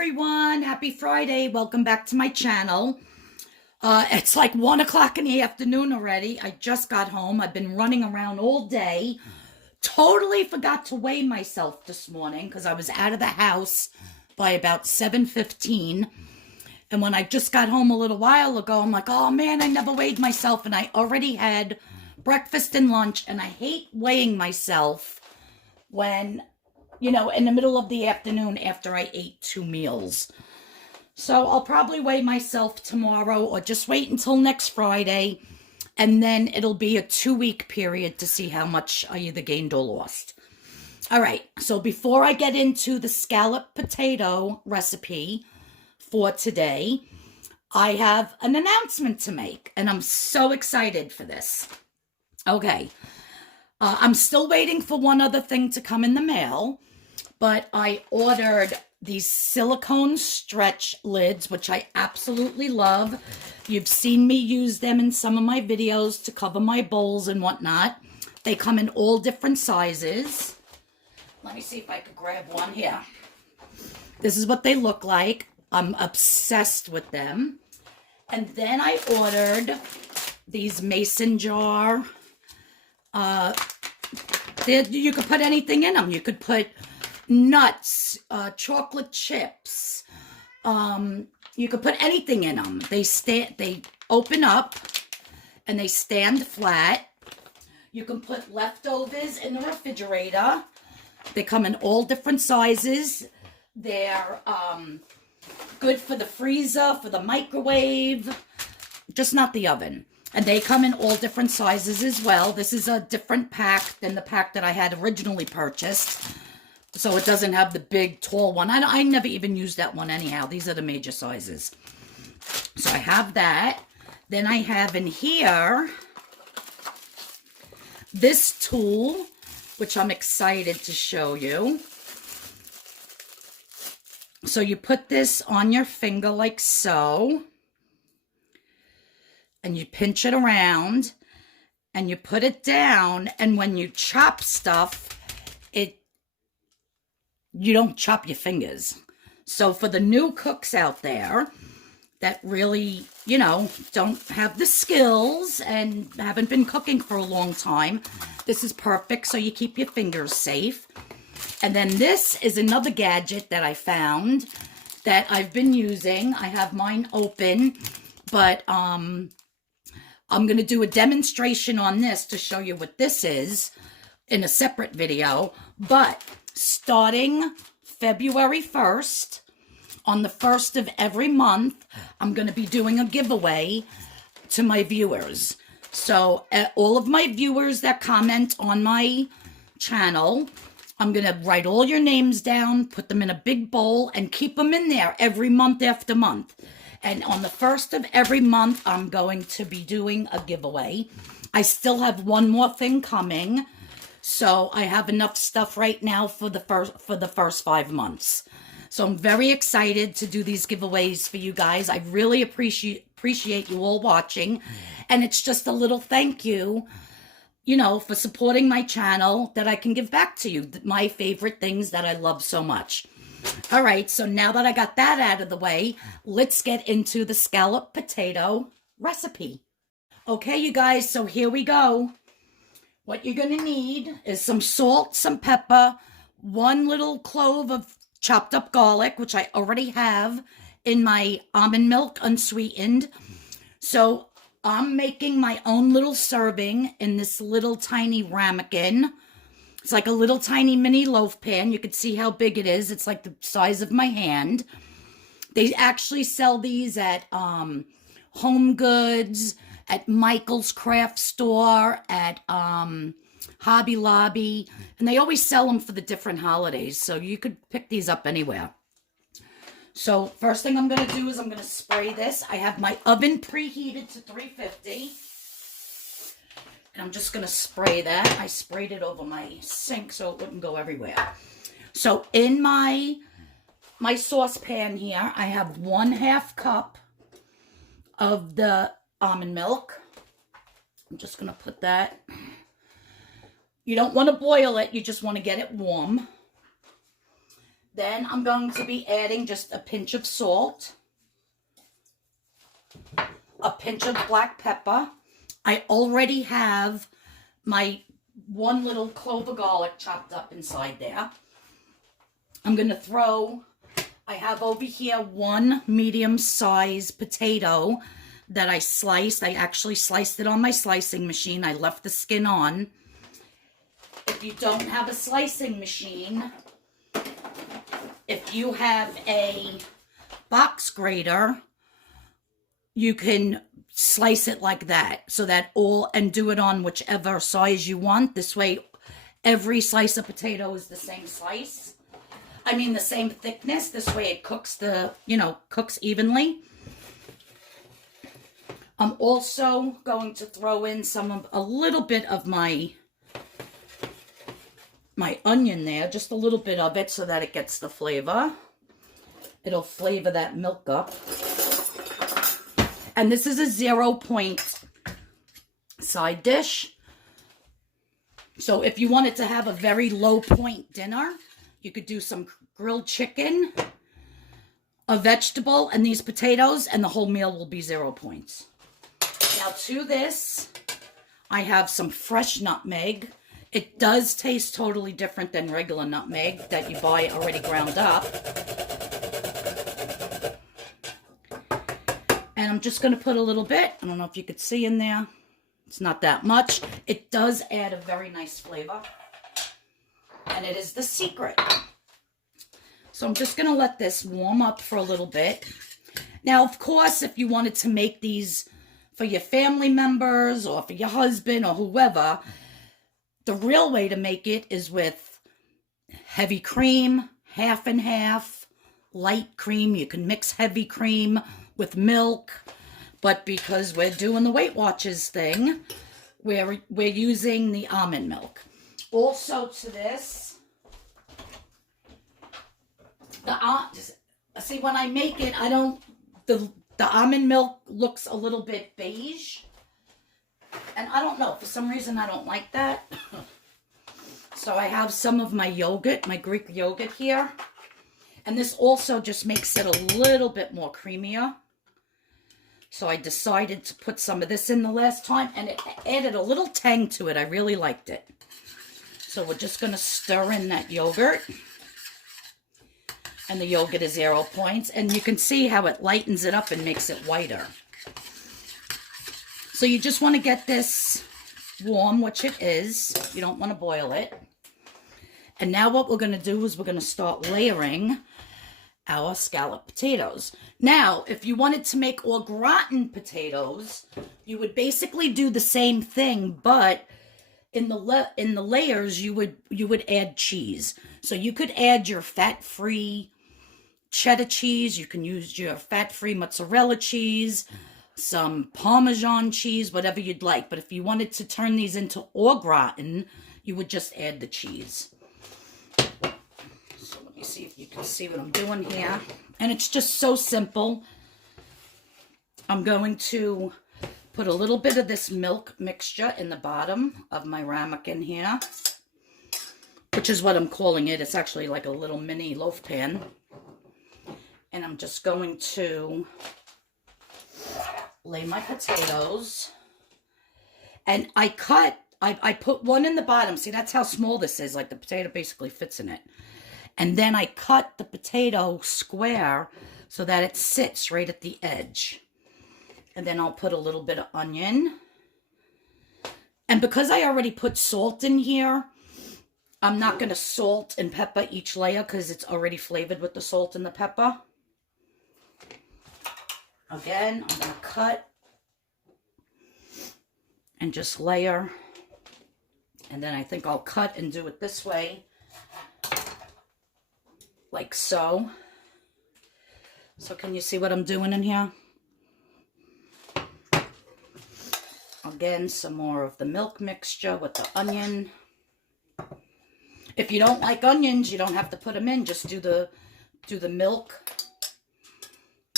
everyone. Happy Friday. Welcome back to my channel. It's like 1 o'clock in the afternoon already. I just got home. I've been running around all day. Totally forgot to weigh myself this morning because I was out of the house by about 7:15. And when I just got home a little while ago, I'm like, oh man, I never weighed myself. And I already had breakfast and lunch. And I hate weighing myself when, you know, in the middle of the afternoon after I ate 2 meals. So I'll probably weigh myself tomorrow or just wait until next Friday. And then it'll be a 2-week period to see how much I either gained or lost. All right. So before I get into the scalloped potato recipe for today, I have an announcement to make. And I'm so excited for this. Okay. I'm still waiting for one other thing to come in the mail. But I ordered these silicone stretch lids, which I absolutely love. You've seen me use them in some of my videos to cover my bowls and whatnot. They come in all different sizes. Let me see if I could grab one here. This is what they look like. I'm obsessed with them. And then I ordered these mason jar. You could put anything in them. You could put nuts, chocolate chips. You could put anything in them. They open up and they stand flat. You can put leftovers in the refrigerator. They come in all different sizes. They're good for the freezer, for the microwave, just not the oven. And they come in all different sizes as well. This is a different pack than the pack that I had originally purchased. So it doesn't have the big, tall one. I never even used that one anyhow. These are the major sizes. So I have that. Then I have in here this tool, which I'm excited to show you. So you put this on your finger like so. And you pinch it around. And you put it down. And when you chop stuff, you don't chop your fingers. So for the new cooks out there that really, you know, don't have the skills and haven't been cooking for a long time, this is perfect so you keep your fingers safe. And then this is another gadget that I found that I've been using. I have mine open, but I'm going to do a demonstration on this to show you what this is in a separate video. But starting February 1st, on the 1st of every month, I'm going to be doing a giveaway to my viewers. So all of my viewers that comment on my channel, I'm going to write all your names down, put them in a big bowl, and keep them in there every month after month. And on the 1st of every month, I'm going to be doing a giveaway. I still have one more thing coming. So I have enough stuff right now for the first 5 months. So I'm very excited to do these giveaways for you guys. I really appreciate you all watching. And it's just a little thank you, you know, for supporting my channel that I can give back to you. My favorite things that I love so much. All right, so now that I got that out of the way, let's get into the scalloped potato recipe. Okay, you guys, so here we go. What you're going to need is some salt, some pepper, 1 little clove of chopped up garlic, which I already have in my almond milk unsweetened. So I'm making my own little serving in this little tiny ramekin. It's like a little tiny mini loaf pan. You can see how big it is. It's like the size of my hand. They actually sell these at Home Goods, at Michael's Craft Store, at Hobby Lobby, and they always sell them for the different holidays, so you could pick these up anywhere. So first thing I'm going to do is I'm going to spray this. I have my oven preheated to 350, and I'm just going to spray that. I sprayed it over my sink so it wouldn't go everywhere. So in my saucepan here, I have 1/2 cup of the almond milk. I'm just going to put that. You don't want to boil it. You just want to get it warm. Then I'm going to be adding just a pinch of salt, a pinch of black pepper. I already have my one little clove of garlic chopped up inside there. I'm going to throw, I have over here one medium-sized potato that I sliced. I actually sliced it on my slicing machine. I left the skin on. If you don't have a slicing machine, if you have a box grater, you can slice it like that, so that and do it on whichever size you want. This way, every slice of potato is the same size. I mean, the same thickness. This way it cooks cooks evenly. I'm also going to throw in a little bit of my onion there, just a little bit of it so that it gets the flavor. It'll flavor that milk up. And this is a 0-point side dish. So if you wanted to have a very low point dinner, you could do some grilled chicken, a vegetable, and these potatoes, and the whole meal will be 0 points. Now to this, I have some fresh nutmeg. It does taste totally different than regular nutmeg that you buy already ground up. And I'm just going to put a little bit. I don't know if you could see in there. It's not that much. It does add a very nice flavor. And it is the secret. So I'm just going to let this warm up for a little bit. Now, of course, if you wanted to make these for your family members or for your husband or whoever, the real way to make it is with heavy cream, half and half, light cream. You can mix heavy cream with milk, but because we're doing the Weight Watchers thing, we're using the almond milk. Also to this, see, when I make it, the almond milk looks a little bit beige. And I don't know, for some reason I don't like that. So I have some of my yogurt, my Greek yogurt here. And this also just makes it a little bit more creamier. So I decided to put some of this in the last time, and it added a little tang to it. I really liked it. So we're just going to stir in that yogurt. And the yogurt is 0 points. And you can see how it lightens it up and makes it whiter. So you just want to get this warm, which it is. You don't want to boil it. And now what we're going to do is we're going to start layering our scalloped potatoes. Now, if you wanted to make au gratin potatoes, you would basically do the same thing, but in the layers you would add cheese. So you could add your fat-free cheddar cheese. You can use your fat-free mozzarella cheese, some Parmesan cheese, whatever you'd like. But if you wanted to turn these into au gratin, you would just add the cheese. So let me see if you can see what I'm doing here. And it's just so simple. I'm going to put a little bit of this milk mixture in the bottom of my ramekin here, which is what I'm calling it. It's actually like a little mini loaf pan. And I'm just going to lay my potatoes. And I put one in the bottom. See, that's how small this is. Like the potato basically fits in it. And then I cut the potato square so that it sits right at the edge. And then I'll put a little bit of onion. And because I already put salt in here, I'm not going to salt and pepper each layer because it's already flavored with the salt and the pepper. Again, I'm going to cut and just layer. And then I think I'll cut and do it this way, like so. So can you see what I'm doing in here? Again, some more of the milk mixture with the onion. If you don't like onions, you don't have to put them in. Just do the milk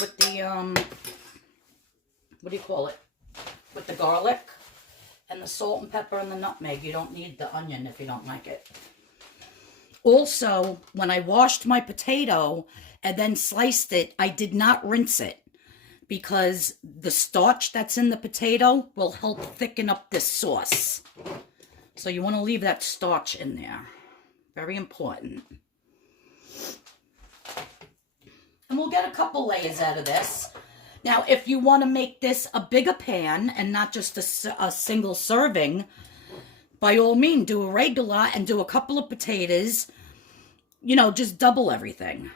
with the, what do you call it? With the garlic and the salt and pepper and the nutmeg. You don't need the onion if you don't like it. Also, when I washed my potato and then sliced it, I did not rinse it because the starch that's in the potato will help thicken up this sauce. So you want to leave that starch in there. Very important. And we'll get a couple layers out of this. Now, if you want to make this a bigger pan and not just a single serving, by all means, do a regular and do a couple of potatoes. You know, just double everything.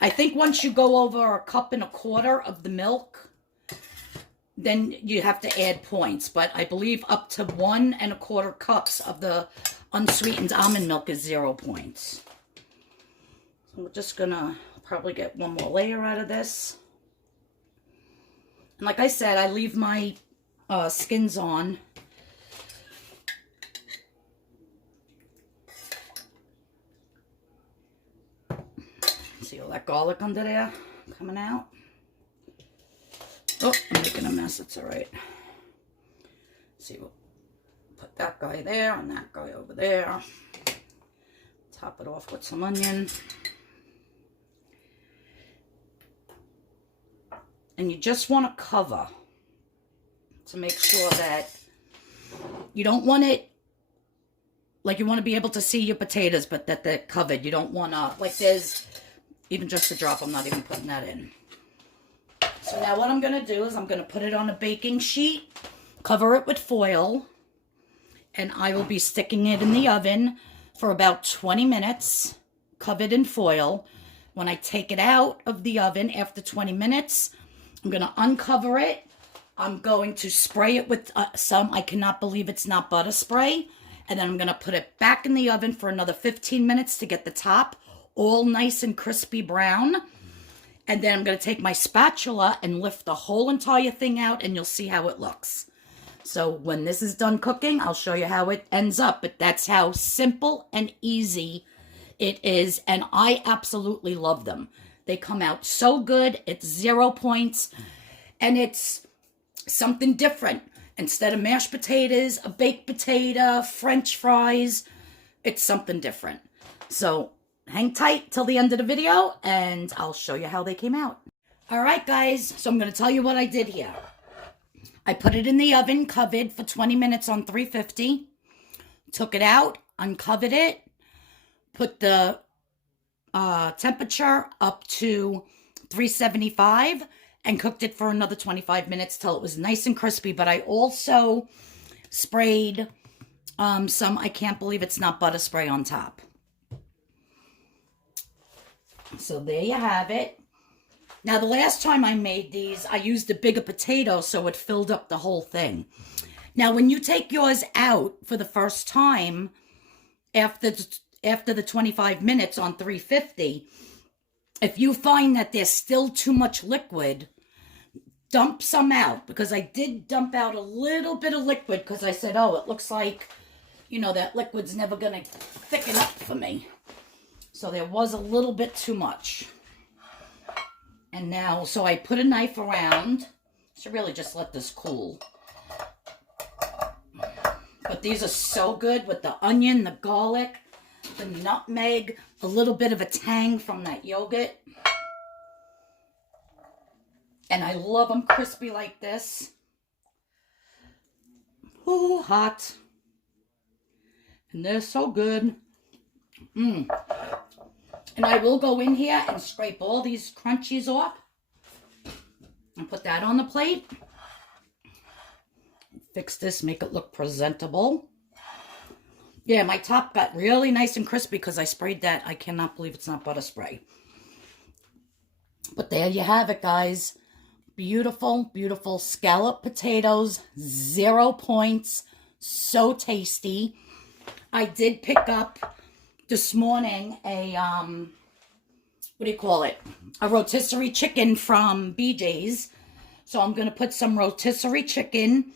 I think once you go over 1.25 cups of the milk, then you have to add points. But I believe up to 1.25 cups of the unsweetened almond milk is 0 points. So we're just gonna probably get one more layer out of this. And like I said, I leave my skins on. See all that garlic under there coming out? Oh, I'm making a mess. It's all right. See, we'll put that guy there and that guy over there. Top it off with some onion. And you just want to cover to make sure that you don't want it, like you want to be able to see your potatoes, but that they're covered. You don't want to, like there's even just a drop, I'm not even putting that in. So now what I'm going to do is I'm going to put it on a baking sheet, cover it with foil, and I will be sticking it in the oven for about 20 minutes, covered in foil. When I take it out of the oven after 20 minutes, I'm going to uncover it. I'm going to spray it with some, I cannot believe it's not butter spray. And then I'm going to put it back in the oven for another 15 minutes to get the top all nice and crispy brown. And then I'm going to take my spatula and lift the whole entire thing out, and you'll see how it looks. So when this is done cooking, I'll show you how it ends up. But that's how simple and easy it is. And I absolutely love them. They come out so good. It's 0 points. And it's something different. Instead of mashed potatoes, a baked potato, French fries, it's something different. So hang tight till the end of the video and I'll show you how they came out. All right, guys. So I'm going to tell you what I did here. I put it in the oven, covered for 20 minutes on 350. Took it out, uncovered it, put the temperature up to 375 and cooked it for another 25 minutes till it was nice and crispy. But I also sprayed some, I can't believe it's not butter spray on top. So there you have it. Now, the last time I made these, I used a bigger potato, so it filled up the whole thing. Now, when you take yours out for the first time, after the 25 minutes on 350, if you find that there's still too much liquid, dump some out. Because I did dump out a little bit of liquid because I said, oh, it looks like, you know, that liquid's never going to thicken up for me. So there was a little bit too much. And now, so I put a knife around. Should really just let this cool. But these are so good with the onion, the garlic, the nutmeg, a little bit of a tang from that yogurt. And I love them crispy like this. Ooh, hot. And they're so good. Mmm. And I will go in here and scrape all these crunchies off. And put that on the plate. Fix this, make it look presentable. Yeah, my top got really nice and crispy because I sprayed that. I cannot believe it's not butter spray. But there you have it, guys. Beautiful, beautiful scalloped potatoes. 0 points. So tasty. I did pick up this morning a, what do you call it? A rotisserie chicken from BJ's. So I'm going to put some rotisserie chicken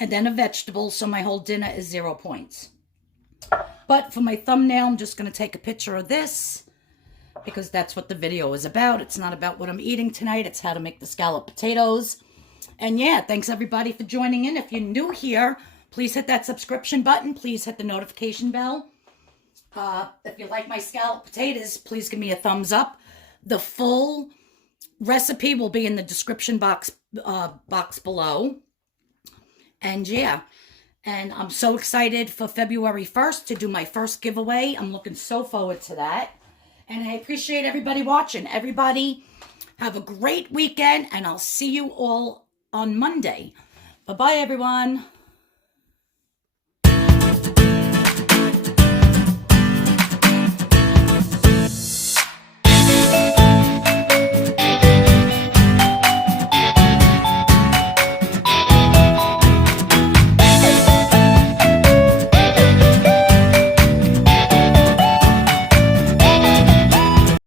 and then a vegetable. So my whole dinner is 0 points. But for my thumbnail, I'm just going to take a picture of this because that's what the video is about. It's not about what I'm eating tonight. It's how to make the scalloped potatoes. And yeah, thanks everybody for joining in. If you're new here, Please hit that subscription button. Please hit the notification bell. If you like my scalloped potatoes, please give me a thumbs up. The full recipe will be in the description box below. And yeah, and I'm so excited for February 1st to do my first giveaway. I'm looking so forward to that. And I appreciate everybody watching. Everybody have a great weekend, and I'll see you all on Monday. Bye-bye, everyone.